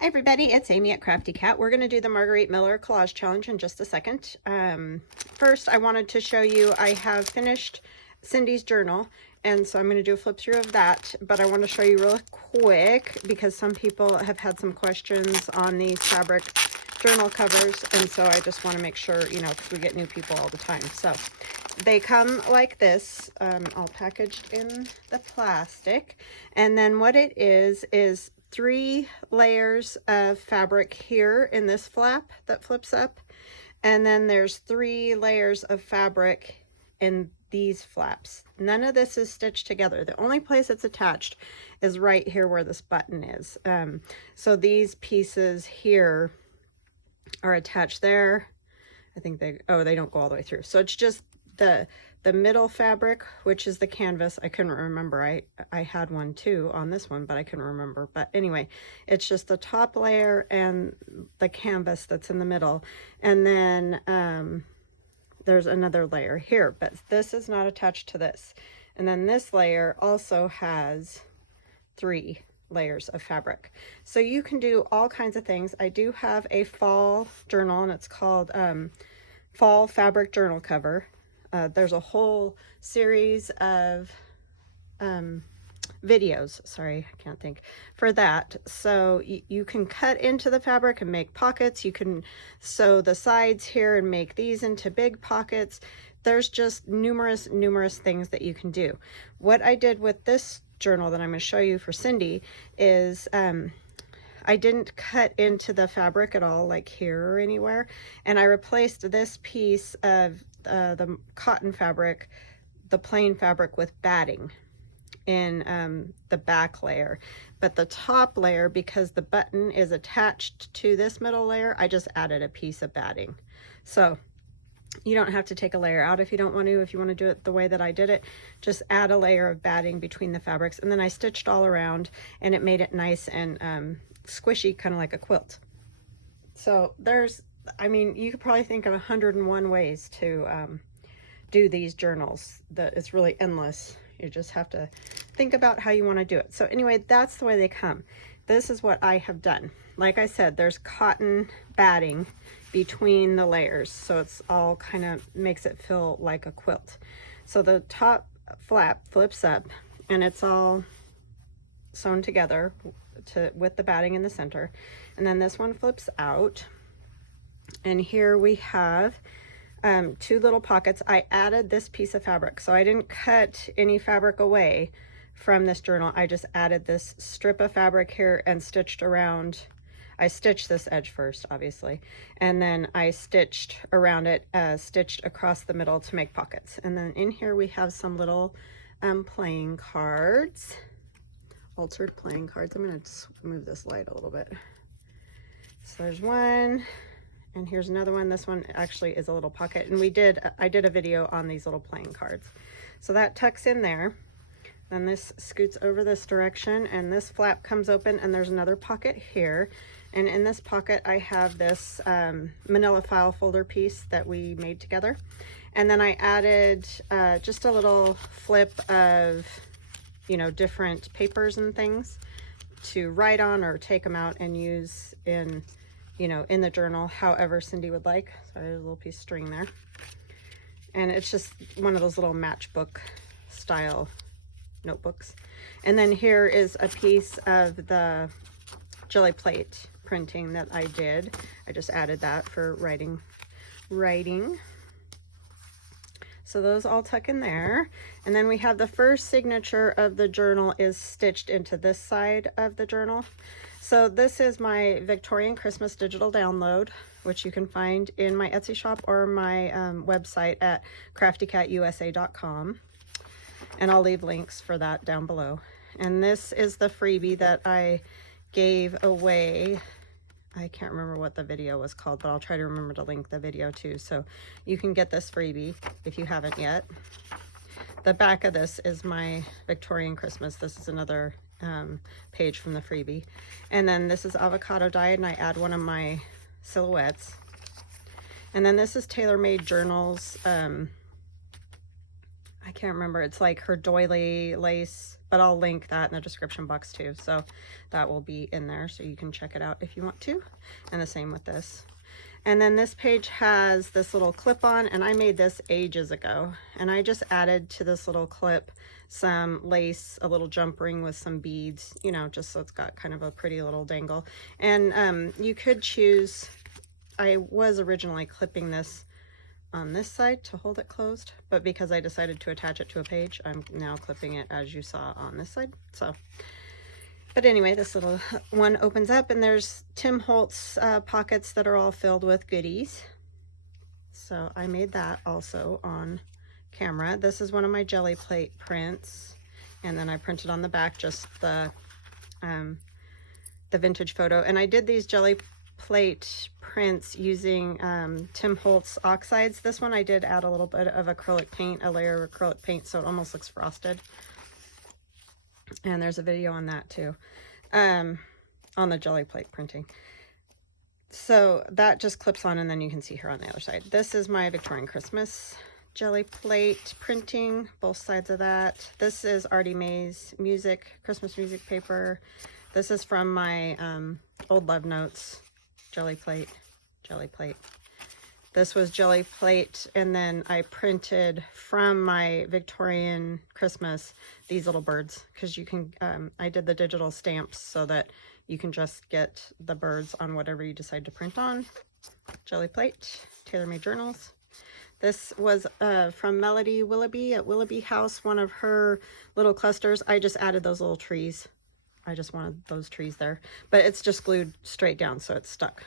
Hi everybody, it's Amy at Crafty Cat. We're going to do the Margarete Miller Collage Challenge in just a second. First, I wanted to show you I have finished Cindy's journal, and so I'm going to do a flip through of that, but I want to show you real quick because some people have had some questions on these fabric journal covers, and so I just want to make sure, you know, because we get new people all the time. So they come like this, all packaged in the plastic, and then what it is 3 layers of fabric here in this flap that flips up, and then there's 3 layers of fabric in these flaps. None of this is stitched together. The only place it's attached is right here where this button is. So these pieces here are attached there. I think they don't go all the way through. So it's just the middle fabric, which is the canvas. I couldn't remember. I had one too on this one, but I couldn't remember. But anyway, it's just the top layer and the canvas that's in the middle. And then there's another layer here, but this is not attached to this. And then this layer also has 3 layers of fabric. So you can do all kinds of things. I do have a fall journal, and it's called Fall Fabric Journal Cover. There's a whole series of videos, sorry, I can't think, for that. So you can cut into the fabric and make pockets. You can sew the sides here and make these into big pockets. There's just numerous things that you can do. What I did with this journal that I'm going to show you for Cindy is I didn't cut into the fabric at all, like here or anywhere, and I replaced this piece of the cotton fabric, the plain fabric, with batting in the back layer. But the top layer, because the button is attached to this middle layer, I just added a piece of batting. So you don't have to take a layer out if you don't want to. If you want to do it the way that I did it, just add a layer of batting between the fabrics, and then I stitched all around, and it made it nice and squishy, kind of like a quilt. So there's, I mean, you could probably think of 101 ways to do these journals. It's really endless. You just have to think about how you want to do it. So anyway, that's the way they come. This is what I have done. Like I said, there's cotton batting between the layers, so it's all kind of makes it feel like a quilt. So the top flap flips up, and it's all sewn together with the batting in the center, and then this one flips out, and here we have 2 little pockets. I added this piece of fabric, so I didn't cut any fabric away from this journal. I just added this strip of fabric here and stitched around. I stitched this edge first, obviously, and then I stitched around it, stitched across the middle to make pockets. And then in here we have some little playing cards, altered playing cards. I'm going to move this light a little bit. So there's one, and here's another one. This one actually is a little pocket, and I did a video on these little playing cards. So that tucks in there. Then this scoots over this direction, and this flap comes open, and there's another pocket here. And in this pocket, I have this manila file folder piece that we made together. And then I added just a little flip of, you know, different papers and things to write on or take them out and use in, you know, in the journal, however Cindy would like. Sorry, there's a little piece of string there. And it's just one of those little matchbook style notebooks. And then here is a piece of the jelly plate printing that I did. I just added that for writing. So those all tuck in there. And then we have the first signature of the journal is stitched into this side of the journal. So this is my Victorian Christmas digital download, which you can find in my Etsy shop or my website at craftycatusa.com. And I'll leave links for that down below. And this is the freebie that I gave away. I can't remember what the video was called, but I'll try to remember to link the video too, so you can get this freebie if you haven't yet. The back of this is my Victorian Christmas. This is another page from the freebie. And then this is avocado dyed, and I add one of my silhouettes. And then this is TayloMadeJournals. I I can't remember. It's like her doily lace, but I'll link that in the description box too. So that will be in there so you can check it out if you want to. And the same with this. And then this page has this little clip on, and I made this ages ago. And I just added to this little clip some lace, a little jump ring with some beads, you know, just so it's got kind of a pretty little dangle. And you could choose, I was originally clipping this on this side to hold it closed, but because I decided to attach it to a page, I'm now clipping it as you saw on this side. So, but anyway, this little one opens up, and there's Tim Holtz pockets that are all filled with goodies. So I made that also on camera. This is one of my jelly plate prints, and then I printed on the back just the vintage photo. And I did these jelly plate prints using Tim Holtz oxides. This one I did add a little bit of acrylic paint, a layer of acrylic paint, so it almost looks frosted. And there's a video on that too, on the jelly plate printing. So that just clips on, and then you can see her on the other side. This is my Victorian Christmas jelly plate printing, both sides of that. This is Artymaze music, Christmas music paper. This is from my old love notes jelly plate. This was jelly plate, and then I printed from my Victorian Christmas these little birds, because you can, I did the digital stamps so that you can just get the birds on whatever you decide to print on. Jelly plate, TayloMadeJournals. This was from Melody Willoughby at WilloughbyHouse, one of her little clusters. I just added those little trees. I just wanted those trees there, but it's just glued straight down, so it's stuck.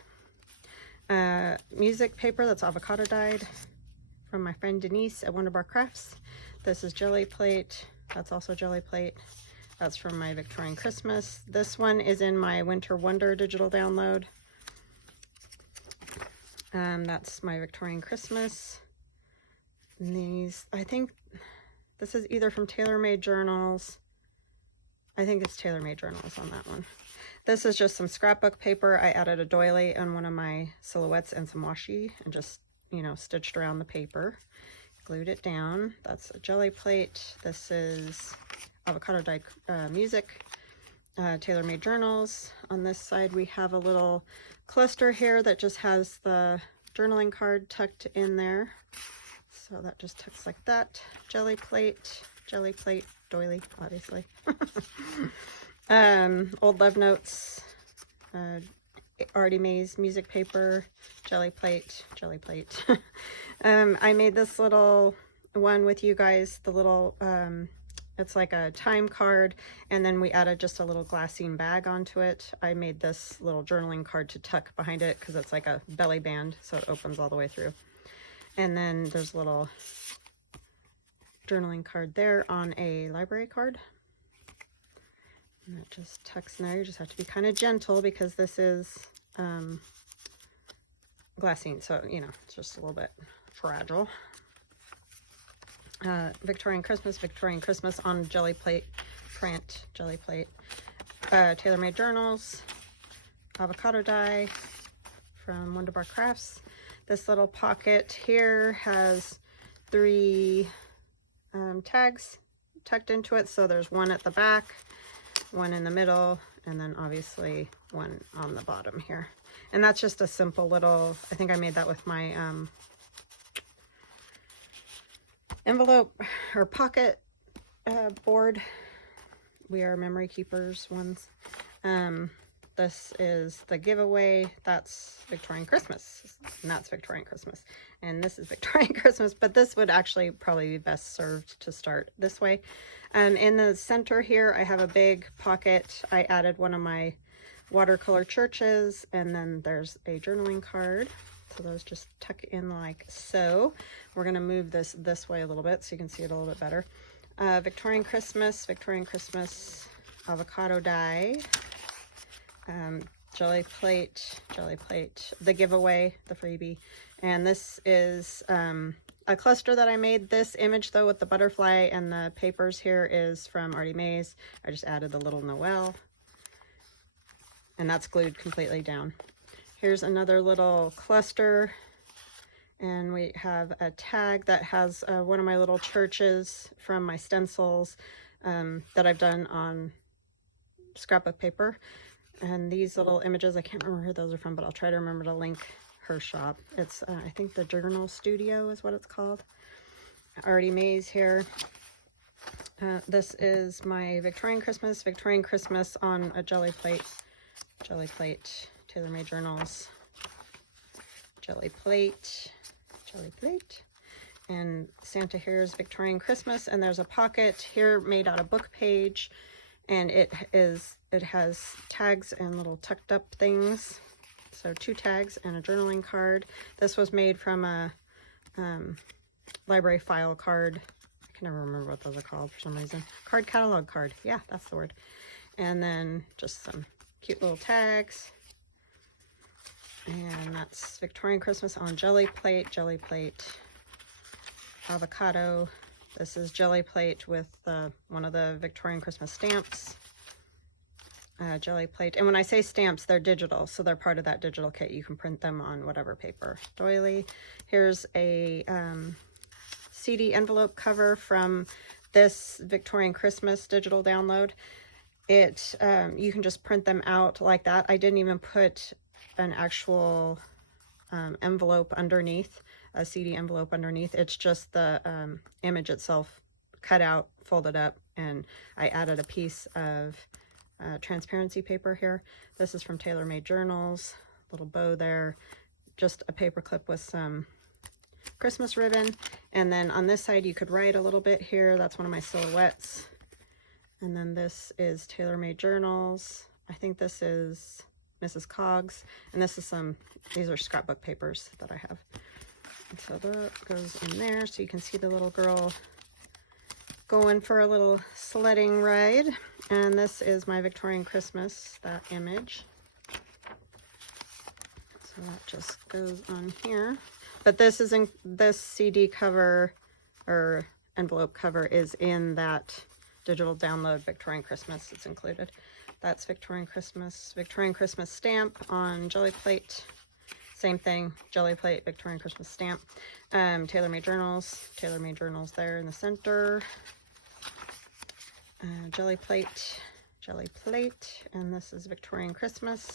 Music paper that's avocado dyed from my friend Denise at Wonderbar Crafts. This is jelly plate. That's also jelly plate. That's from my Victorian Christmas. This one is in my Winter Wonder digital download. That's my Victorian Christmas. And these, I think this is either from TayloMadeJournals. I think it's TayloMadeJournals on that one. This is just some scrapbook paper. I added a doily and one of my silhouettes and some washi, and just, you know, stitched around the paper, glued it down. That's a jelly plate. This is avocado dyed music, TayloMadeJournals. On this side we have a little cluster here that just has the journaling card tucked in there. So that just tucks like that. Jelly plate, doily, obviously. Old love notes, Artymaze music paper, jelly plate. I made this little one with you guys, the little, it's like a time card, and then we added just a little glassine bag onto it. I made this little journaling card to tuck behind it because it's like a belly band, so it opens all the way through. And then there's a little journaling card there on a library card. And it just tucks in there. You just have to be kind of gentle because this is glassine, so, you know, it's just a little bit fragile. Victorian Christmas on jelly plate print, jelly plate. TayloMadeJournals, avocado dye from Wonderbar Crafts. This little pocket here has 3 tags tucked into it, so there's one at the back, one in the middle, and then obviously one on the bottom here. And that's just a simple little, I think I made that with my envelope or pocket board. We are memory keepers ones. This is the giveaway. That's Victorian Christmas, and that's Victorian Christmas, and this is Victorian Christmas, but this would actually probably be best served to start this way. In the center here I have a big pocket. I added one of my watercolor churches, and then there's a journaling card, so those just tuck in like so. We're going to move this way a little bit so you can see it a little bit better. Victorian Christmas, avocado dye, jelly plate, the giveaway, the freebie. And this is a cluster that I made. This image though with the butterfly and the papers here is from Artymaze. I just added the little Noel, and that's glued completely down. Here's another little cluster, And we have a tag that has one of my little churches from my stencils that I've done on scrapbook paper. And these little images, I can't remember who those are from, but I'll try to remember to link her shop. It's, I think the Journal Studio is what it's called. Artymaze here. This is my Victorian Christmas on a jelly plate, TayloMadeJournals, jelly plate, and Santa here's Victorian Christmas, and there's a pocket here made out of book page, and it has tags and little tucked up things, so 2 tags and a journaling card. This was made from a library file card. I can never remember what those are called for some reason. Card catalog card. Yeah, that's the word. And then just some cute little tags. And that's Victorian Christmas on jelly plate, avocado. This is jelly plate with one of the Victorian Christmas stamps. Jelly plate. And when I say stamps, they're digital, so they're part of that digital kit. You can print them on whatever paper. Doily. Here's a CD envelope cover from this Victorian Christmas digital download. It you can just print them out like that. I didn't even put an actual envelope underneath, a CD envelope underneath. It's just the image itself cut out, folded up, and I added a piece of transparency paper here. This is from TayloMadeJournals, little bow there, just a paper clip with some Christmas ribbon. And then on this side you could write a little bit here. That's one of my silhouettes. And then this is TayloMadeJournals. I think this is Mrs. Coggs, and this is these are scrapbook papers that I have. And so that goes in there, so you can see the little girl going for a little sledding ride. And this is my Victorian Christmas, that image. So that just goes on here. But this CD cover or envelope cover is in that digital download Victorian Christmas. It's included. That's Victorian Christmas stamp on jelly plate. Same thing, jelly plate, Victorian Christmas stamp. TayloMadeJournals there in the center. Jelly plate, and this is Victorian Christmas.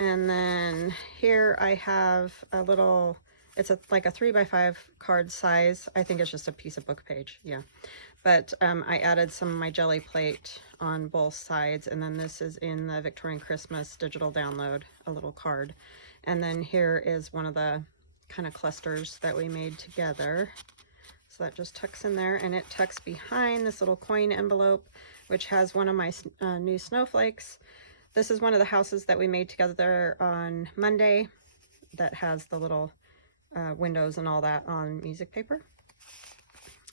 And then here I have a little, it's like a 3x5 card size. I think it's just a piece of book page, yeah. But I added some of my jelly plate on both sides, and then this is in the Victorian Christmas digital download, a little card. And then here is one of the kind of clusters that we made together. So that just tucks in there, and it tucks behind this little coin envelope, which has one of my new snowflakes. This is one of the houses that we made together on Monday that has the little windows and all that on music paper.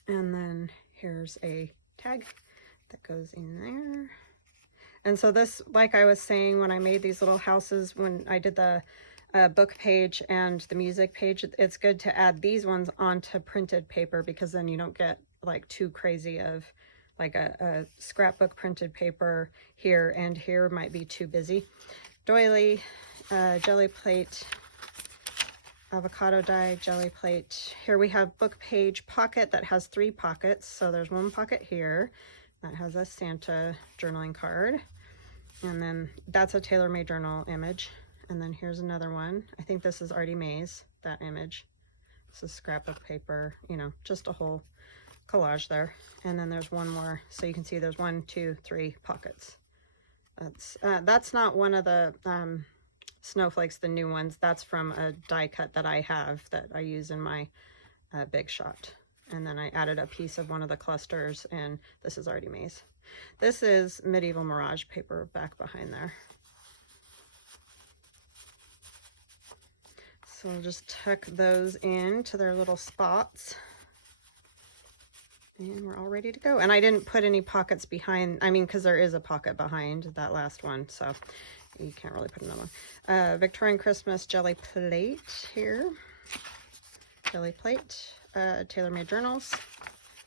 And then here's a tag that goes in there. And so this, like I was saying, when I made these little houses, when I did the book page and the music page, it's good to add these ones onto printed paper, because then you don't get like too crazy of like a scrapbook printed paper here, and here might be too busy. Doily, jelly plate, avocado die, jelly plate. Here we have book page pocket that has 3 pockets. So there's one pocket here that has a Santa journaling card. And then that's a TayloMade journal image. And then here's another one. I think this is Artymaze, that image. This is scrapbook paper, you know, just a whole collage there. And then there's one more. So you can see there's 1, 2, 3 pockets. That's not one of the snowflakes, the new ones. That's from a die cut that I have that I use in my Big Shot. And then I added a piece of one of the clusters, and this is Artymaze. This is Medieval Mirage paper back behind there. So I'll just tuck those into their little spots. And we're all ready to go. And I didn't put any pockets behind, I mean, because there is a pocket behind that last one, so you can't really put another one. Victorian Christmas jelly plate here. Jelly plate. TayloMadeJournals.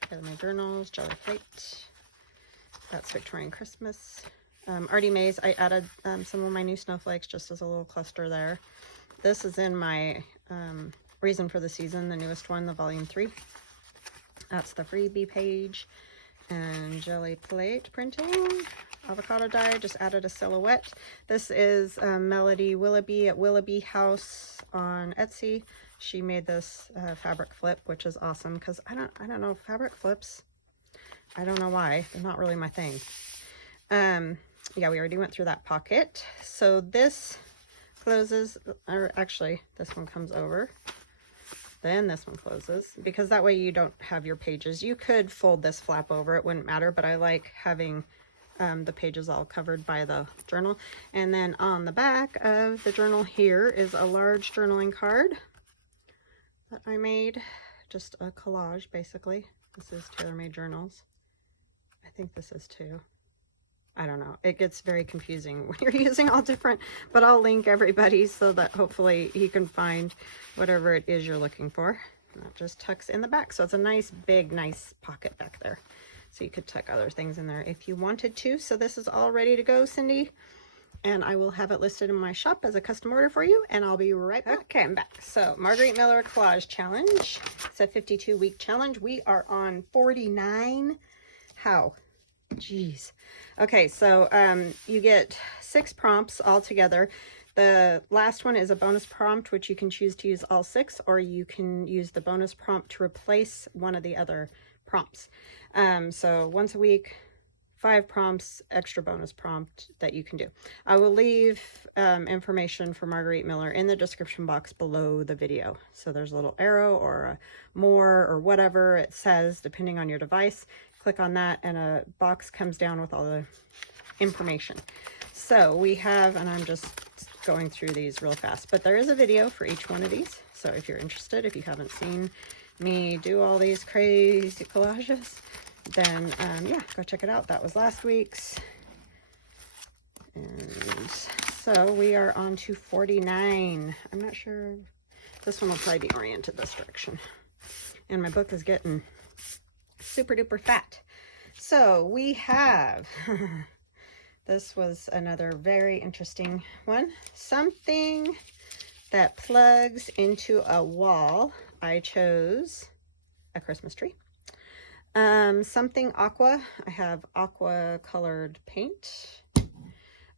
TayloMadeJournals, jelly plate. That's Victorian Christmas. Artymaze, I added some of my new snowflakes just as a little cluster there. This is in my Reason for the Season, the newest one, the volume 3. That's the freebie page. And jelly plate printing, avocado die, just added a silhouette. This is Melody Willoughby at WilloughbyHouse on Etsy. She made this fabric flip, which is awesome because I don't know, fabric flips, I don't know why, they're not really my thing. Yeah, we already went through that pocket. So this closes, or actually this one comes over. Then this one closes, because that way you don't have your pages. You could fold this flap over, it wouldn't matter, but I like having the pages all covered by the journal. And then on the back of the journal here is a large journaling card that I made, just a collage basically. This is TayloMadeJournals. I think this is too. I don't know. It gets very confusing when you're using all different, but I'll link everybody so that hopefully you can find whatever it is you're looking for. And that just tucks in the back. So it's a nice, big, nice pocket back there. So you could tuck other things in there if you wanted to. So this is all ready to go, Cindy. And I will have it listed in my shop as a custom order for you. And I'll be right back. Okay, I'm back. So Margarete Miller Collage Challenge. It's a 52-week challenge. We are on 49. How? Jeez. Okay, so you get 6 prompts all together. The last one is a bonus prompt, which you can choose to use all 6, or you can use the bonus prompt to replace one of the other prompts. So once a week, 5 prompts, extra bonus prompt that you can do. I will leave information for Margarete Miller in the description box below the video. So there's a little arrow or a more or whatever it says, depending on your device. Click on that and a box comes down with all the information. So we have, and I'm just going through these real fast, but there is a video for each one of these. So if you're interested, if you haven't seen me do all these crazy collages, then yeah, go check it out. That was last week's. And so we are on to 49. I'm not sure. This one will probably be oriented this direction. And my book is getting super duper fat. So we have, this was another very interesting one. Something that plugs into a wall. I chose a Christmas tree. Something aqua. I have aqua colored paint.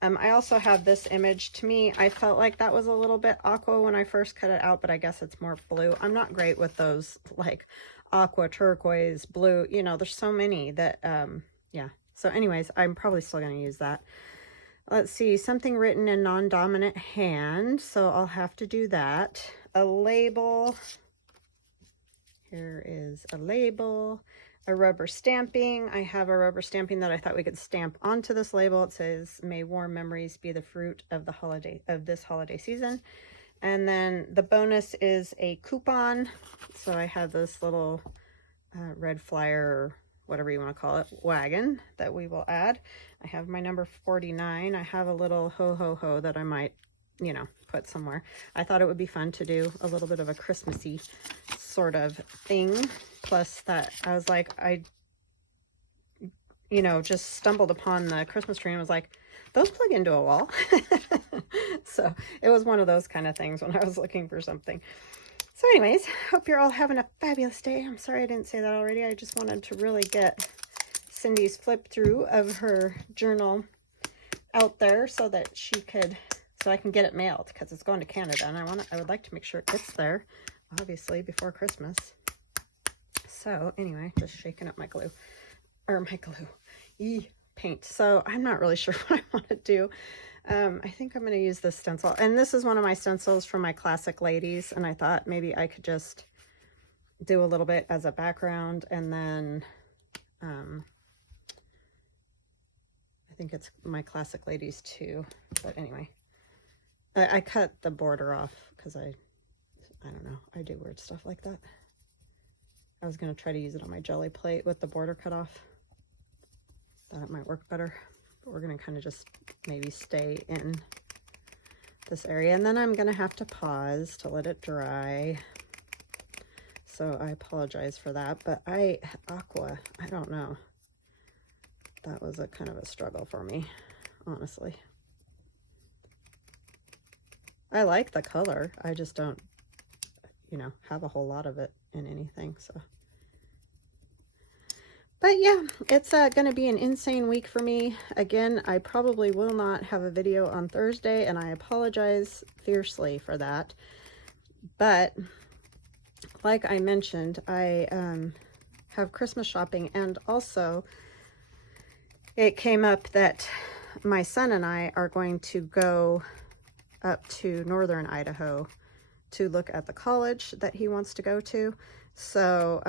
I also have this image. To me, I felt like that was a little bit aqua when I first cut it out, but I guess it's more blue. I'm not great with those like aqua, turquoise, blue, you know, there's so many that, yeah. So anyways, I'm probably still going to use that. Let's see, something written in non-dominant hand. So I'll have to do that. A label. Here is a label. A rubber stamping. I have a rubber stamping that I thought we could stamp onto this label. It says, "May warm memories be the fruit of the holiday, of this holiday season." And then the bonus is a coupon. So I have this little red flyer, or whatever you want to call it, wagon that we will add. I have my number 49. I have a little ho ho ho that I might, you know, put somewhere. I thought it would be fun to do a little bit of a Christmassy sort of thing. Plus that I was like, I, you know, just stumbled upon the Christmas tree and was like, those plug into a wall. So it was one of those kind of things when I was looking for something. So anyways, hope you're all having a fabulous day. I'm sorry I didn't say that already. I just wanted to really get Cindy's flip through of her journal out there so that she could, so I can get it mailed, because it's going to Canada and I would like to make sure it gets there, obviously, before Christmas. So anyway, just shaking up my glue, or my glue, paint. So I'm not really sure what I want to do. I think I'm going to use this stencil, and this is one of my stencils from my Classic Ladies, and I thought maybe I could just do a little bit as a background, and then I think it's my Classic Ladies too, but anyway, I cut the border off because I don't know, I do weird stuff like that. I was going to try to use it on my jelly plate with the border cut off. That might work better. But we're going to kind of just maybe stay in this area. And then I'm going to have to pause to let it dry. So I apologize for that. But aqua, I don't know. That was a kind of a struggle for me, honestly. I like the color. I just don't, you know, have a whole lot of it in anything. So, but yeah, it's going to be an insane week for me. Again, I probably will not have a video on Thursday, and I apologize fiercely for that. But like I mentioned, I have Christmas shopping, and also it came up that my son and I are going to go up to northern Idaho to look at the college that he wants to go to. So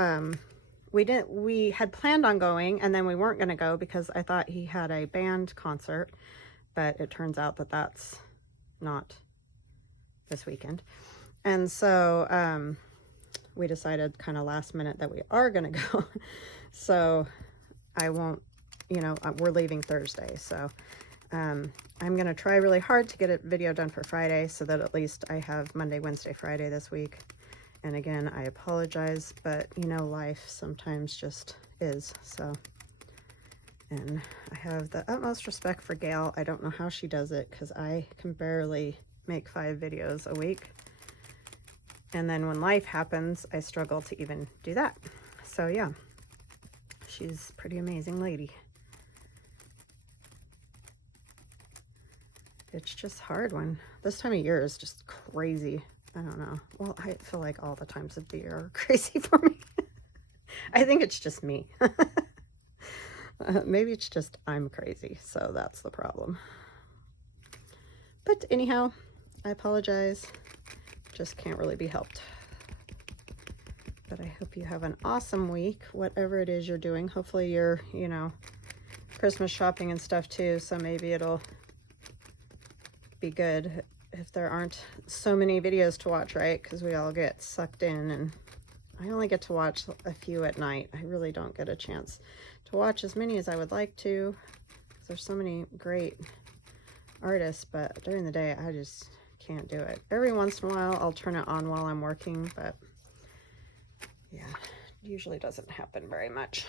we had planned on going, and then we weren't going to go because I thought he had a band concert, but it turns out that that's not this weekend. And so we decided kind of last minute that we are going to go. So I won't, you know, we're leaving Thursday. So I'm going to try really hard to get a video done for Friday so that at least I have Monday, Wednesday, Friday this week. And again, I apologize, but you know, life sometimes just is. So, and I have the utmost respect for Gail. I don't know how she does it because I can barely make 5 videos a week. And then when life happens, I struggle to even do that. So yeah, she's a pretty amazing lady. It's just hard when this time of year is just crazy. I don't know. Well, I feel like all the times of the year are crazy for me. I think it's just me. Maybe it's just I'm crazy, so that's the problem. But anyhow, I apologize. Just can't really be helped. But I hope you have an awesome week, whatever it is you're doing. Hopefully you're, you know, Christmas shopping and stuff too, so maybe it'll be good if there aren't so many videos to watch, right? Because we all get sucked in, and I only get to watch a few at night. I really don't get a chance to watch as many as I would like to, because there's so many great artists, but during the day I just can't do it. Every once in a while I'll turn it on while I'm working, but yeah, it usually doesn't happen very much.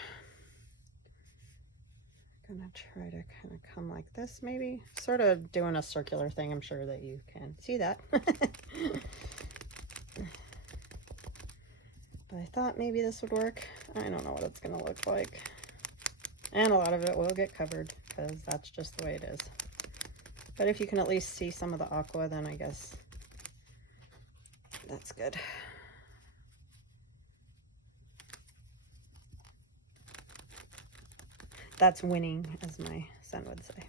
Gonna try to kind of come like this, maybe sort of doing a circular thing. I'm sure that you can see that. But I thought maybe this would work. I don't know what it's gonna look like, and a lot of it will get covered because that's just the way it is. But if you can at least see some of the aqua, then I guess that's good. That's winning, as my son would say.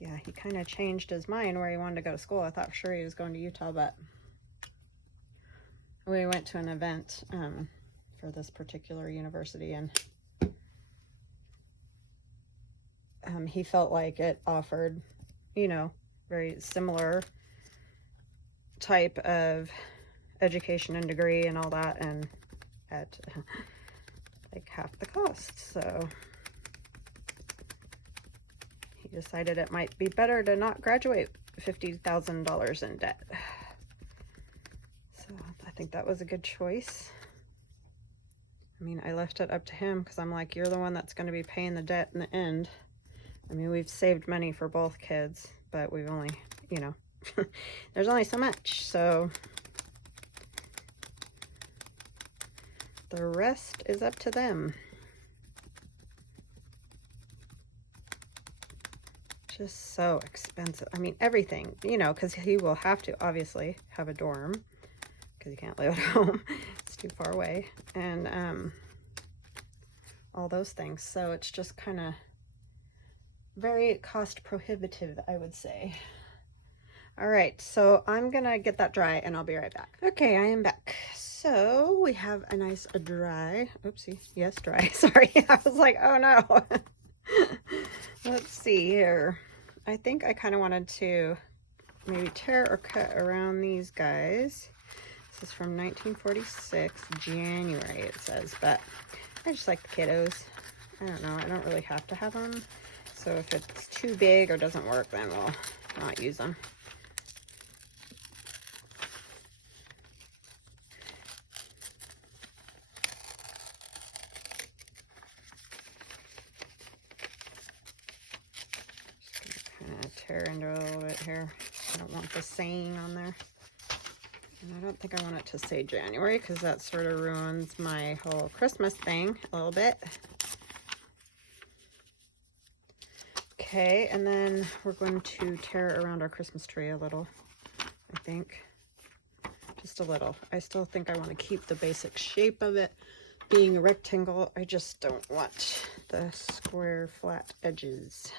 Yeah, he kind of changed his mind where he wanted to go to school. I thought for sure he was going to Utah, but we went to an event for this particular university, and he felt like it offered, you know, very similar type of education and degree and all that, and at like half the cost. So he decided it might be better to not graduate $50,000 in debt. So I think that was a good choice. I mean, I left it up to him because I'm like, you're the one that's going to be paying the debt in the end. I mean, we've saved money for both kids, but we've only, you know, there's only so much. So the rest is up to them. Just so expensive. I mean, everything, you know, because he will have to obviously have a dorm because he can't live at home. It's too far away. And all those things. So it's just kind of very cost prohibitive, I would say. All right, so I'm gonna get that dry and I'll be right back. Okay, I am back. So we have a nice dry, oopsie, yes, dry, sorry. I was like, oh no. Let's see here. I think I kind of wanted to maybe tear or cut around these guys. This is from 1946, January it says, but I just like the kiddos. I don't know, I don't really have to have them. So if it's too big or doesn't work, then we'll not use them. Just gonna kind of tear into it a little bit here. I don't want the saying on there. And I don't think I want it to say January because that sort of ruins my whole Christmas thing a little bit. Okay, and then we're going to tear around our Christmas tree a little, I think. Just a little. I still think I want to keep the basic shape of it being a rectangle. I just don't want the square flat edges.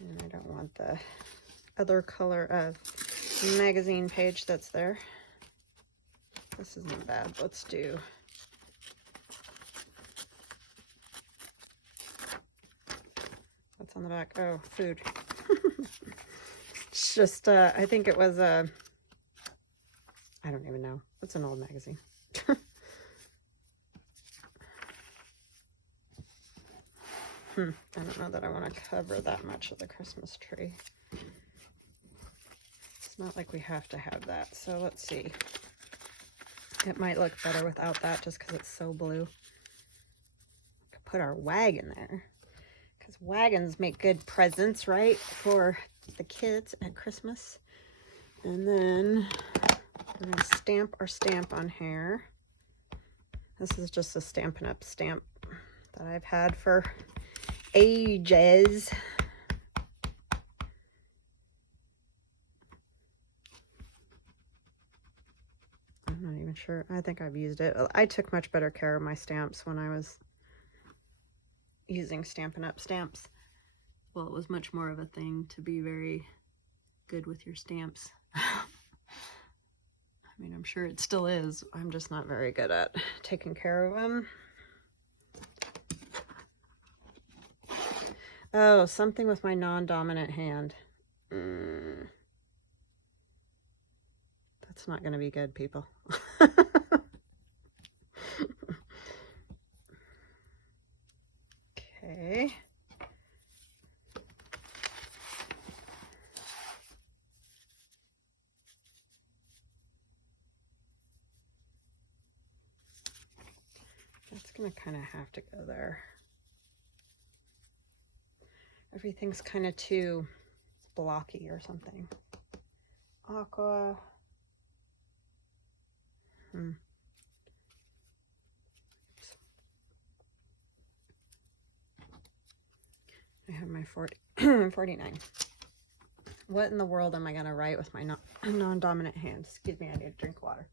And I don't want the other color of magazine page that's there. This isn't bad. Let's do what's on the back? Oh, food. It's just I think it was a I don't even know. It's an old magazine. I don't know that I want to cover that much of the Christmas tree. It's not like we have to have that. So let's see. It might look better without that just because it's so blue. Could put our wagon there because wagons make good presents, right, for the kids at Christmas. And then we're going to stamp our stamp on here. This is just a Stampin' Up! Stamp that I've had for ages. I'm not even sure. I think I've used it. I took much better care of my stamps when I was using Stampin' Up! Stamps. Well, it was much more of a thing to be very good with your stamps. I mean, I'm sure it still is. I'm just not very good at taking care of them. Oh, something with my non-dominant hand. That's not going to be good, people. Okay. That's going to kind of have to go there. Everything's kind of too blocky or something. Aqua. I have my 49. What in the world am I going to write with my non-dominant hand? Excuse me, I need a drink of water.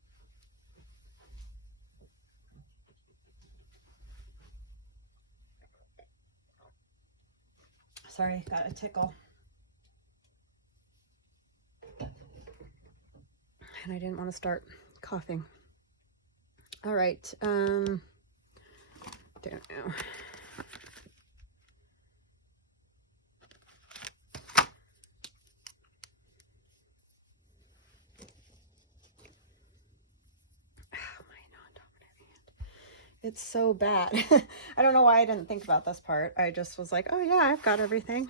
Sorry, got a tickle. And I didn't want to start coughing. All right, don't know. It's so bad. I don't know why I didn't think about this part. I just was like, oh yeah, I've got everything.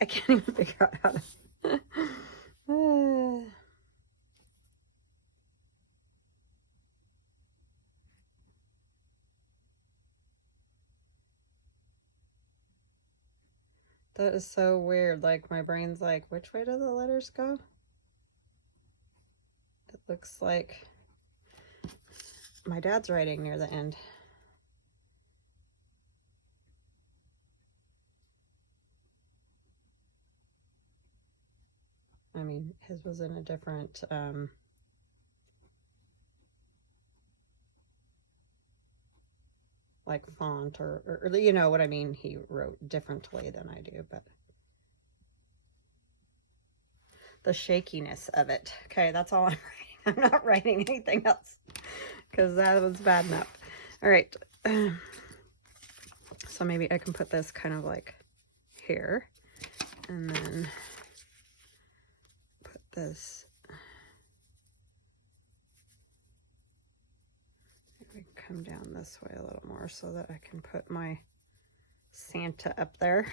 I can't even figure out how to. That is so weird. Like my brain's like, which way do the letters go? It looks like my dad's writing near the end. I mean, his was in a different, like font or you know what I mean? He wrote differently than I do, but the shakiness of it. Okay, that's all I'm writing. I'm not writing anything else because that was bad enough. All right. So maybe I can put this kind of like here and then put this. Maybe come down this way a little more so that I can put my Santa up there.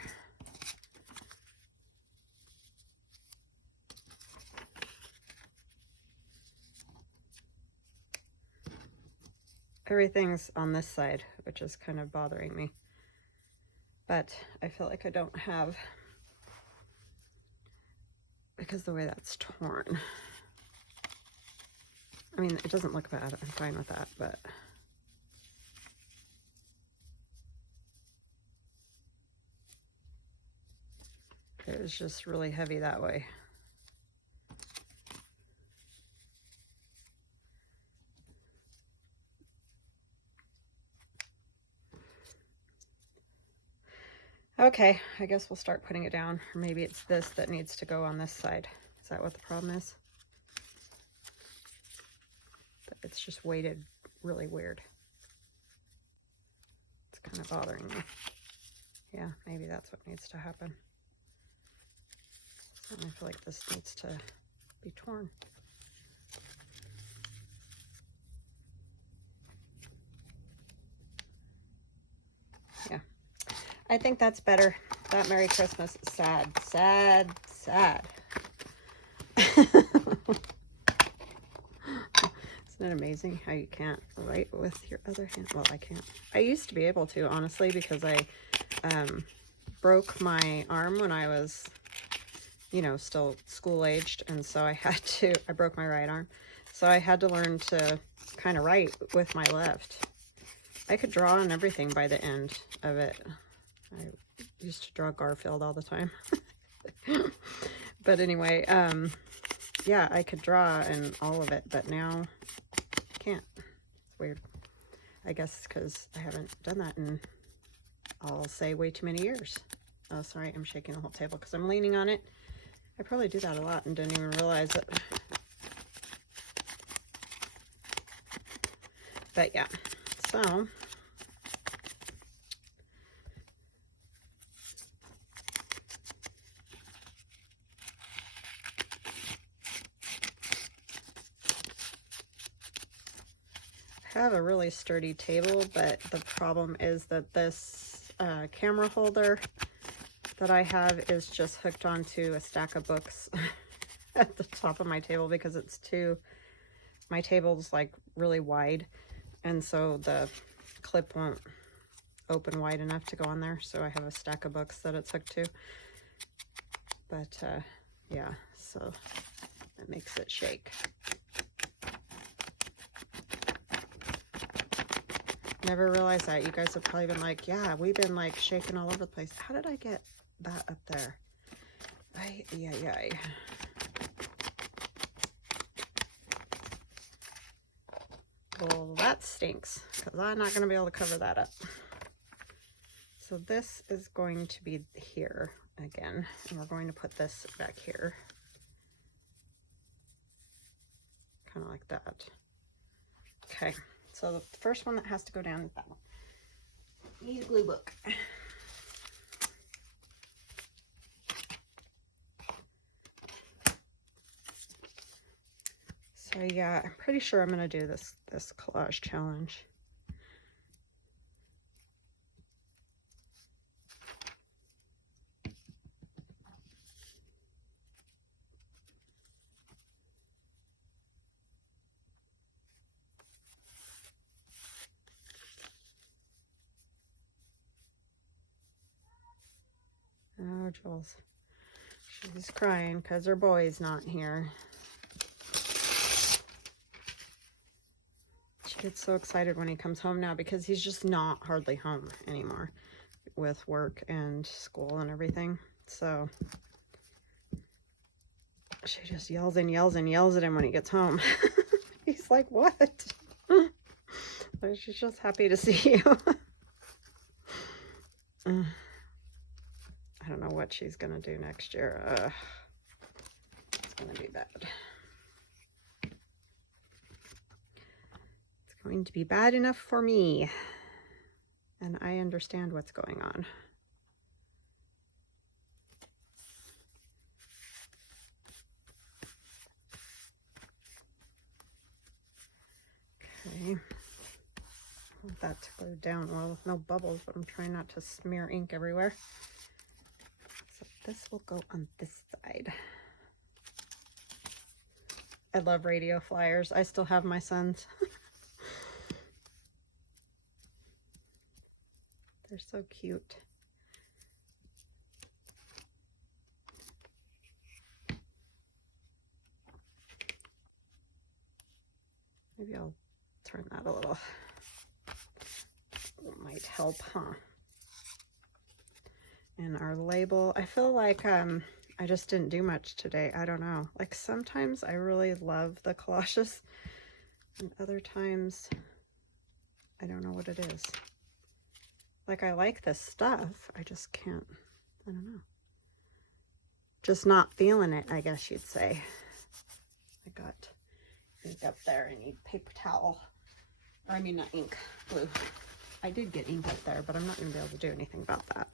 everything's on this side, which is kind of bothering me. But I feel like I don't have, because the way that's torn. I mean, it doesn't look bad. I'm fine with that, but it was just really heavy that way. Okay, I guess we'll start putting it down. Or maybe it's this that needs to go on this side. Is that what the problem is? It's just weighted really weird. It's kind of bothering me. Yeah, maybe that's what needs to happen. And I feel like this needs to be torn. Yeah, I think that's better. That Merry Christmas is sad, sad, sad. Isn't it amazing how you can't write with your other hand? Well, I can't. I used to be able to, honestly, because I broke my arm when I was, you know, still school-aged, and so I broke my right arm. So I had to learn to kind of write with my left. I could draw and everything by the end of it. I used to draw Garfield all the time. But anyway, yeah, I could draw and all of it, but now I can't. It's weird. I guess because I haven't done that in, I'll say, way too many years. Oh, sorry, I'm shaking the whole table because I'm leaning on it. I probably do that a lot and didn't even realize it. But yeah, so I have a really sturdy table, but the problem is that this camera holder that I have is just hooked onto a stack of books at the top of my table because it's my table's like really wide, and so the clip won't open wide enough to go on there, so I have a stack of books that it's hooked to. But yeah, so it makes it shake. Never realized that. You guys have probably been like, yeah, we've been like shaking all over the place. How did I get that up there? Ay. Well, that stinks because I'm not going to be able to cover that up. So this is going to be here again, and we're going to put this back here. Kind of like that. Okay. So the first one that has to go down is that one. Need a glue book. So yeah, I'm pretty sure I'm gonna do this collage challenge. Oh, Jules. She's crying because her boy's not here. She gets so excited when he comes home now because he's just not hardly home anymore with work and school and everything. So she just yells and yells and yells at him when he gets home. He's like, what? She's just happy to see you. I don't know what she's gonna do next year. It's gonna be bad. It's going to be bad enough for me, and I understand what's going on. Okay, I want that to go down well with no bubbles, but I'm trying not to smear ink everywhere. So this will go on this side. I love radio flyers. I still have my son's. They're so cute. Maybe I'll turn that a little. It might help, huh? And our label, I feel like I just didn't do much today. I don't know. Like sometimes I really love the collages and other times I don't know what it is. Like I like this stuff. I just can't, I don't know. Just not feeling it, I guess you'd say. I got ink up there. I need paper towel. Or I mean not ink, glue. I did get ink up there, but I'm not going to be able to do anything about that.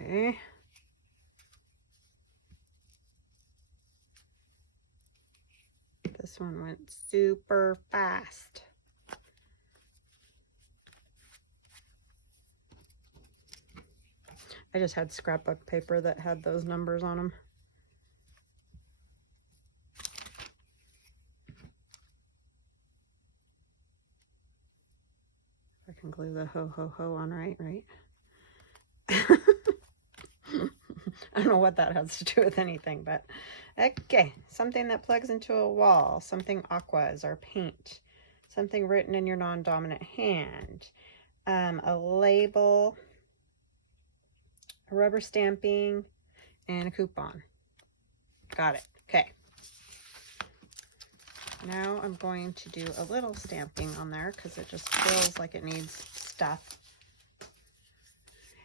Okay. This one went super fast. I just had scrapbook paper that had those numbers on them. I can glue the ho ho ho on right? I don't know what that has to do with anything, but okay. Something that plugs into a wall. Something aqua is our paint. Something written in your non-dominant hand. A label, a rubber stamping, and a coupon. Got it. Okay. Now I'm going to do a little stamping on there because it just feels like it needs stuff.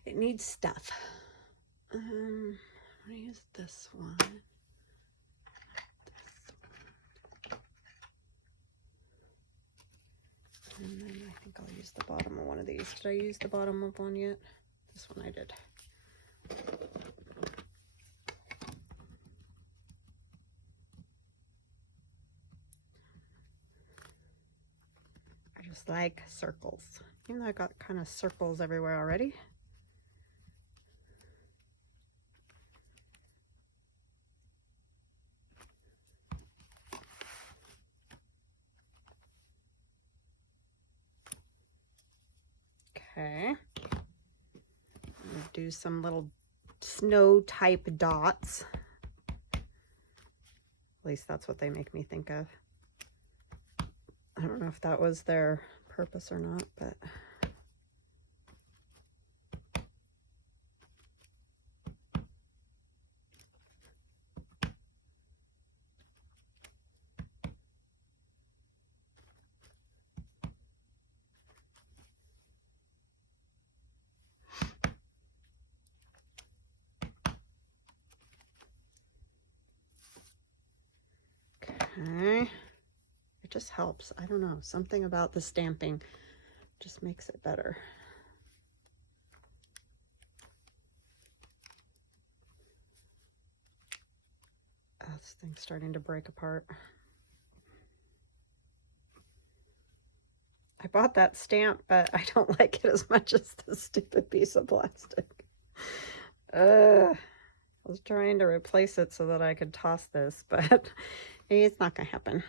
It needs stuff. I'm gonna use this one. And then I think I'll use the bottom of one of these. Did I use the bottom of one yet? This one I did. I just like circles. Even though I got kind of circles everywhere already. Okay, I'm gonna do some little snow type dots. At least that's what they make me think of. I don't know if that was their purpose or not, but okay. It just helps. I don't know. Something about the stamping just makes it better. Oh, this thing's starting to break apart. I bought that stamp, but I don't like it as much as this stupid piece of plastic. I was trying to replace it so that I could toss this, but it's not gonna happen.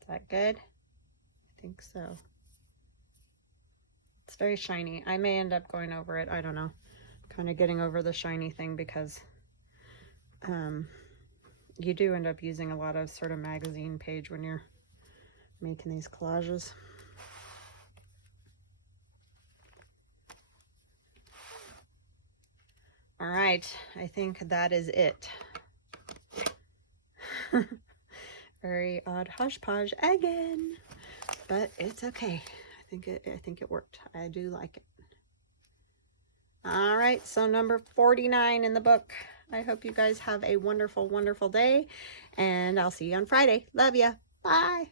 Is that good? I think so. It's very shiny. I may end up going over it. I don't know. Kind of getting over the shiny thing because you do end up using a lot of sort of magazine page when you're making these collages. All right, I think that is it. Very odd hodgepodge again, but it's okay. I think it worked. I do like it. All right, so number 49 in the book. I hope you guys have a wonderful, wonderful day, and I'll see you on Friday. Love ya. Bye.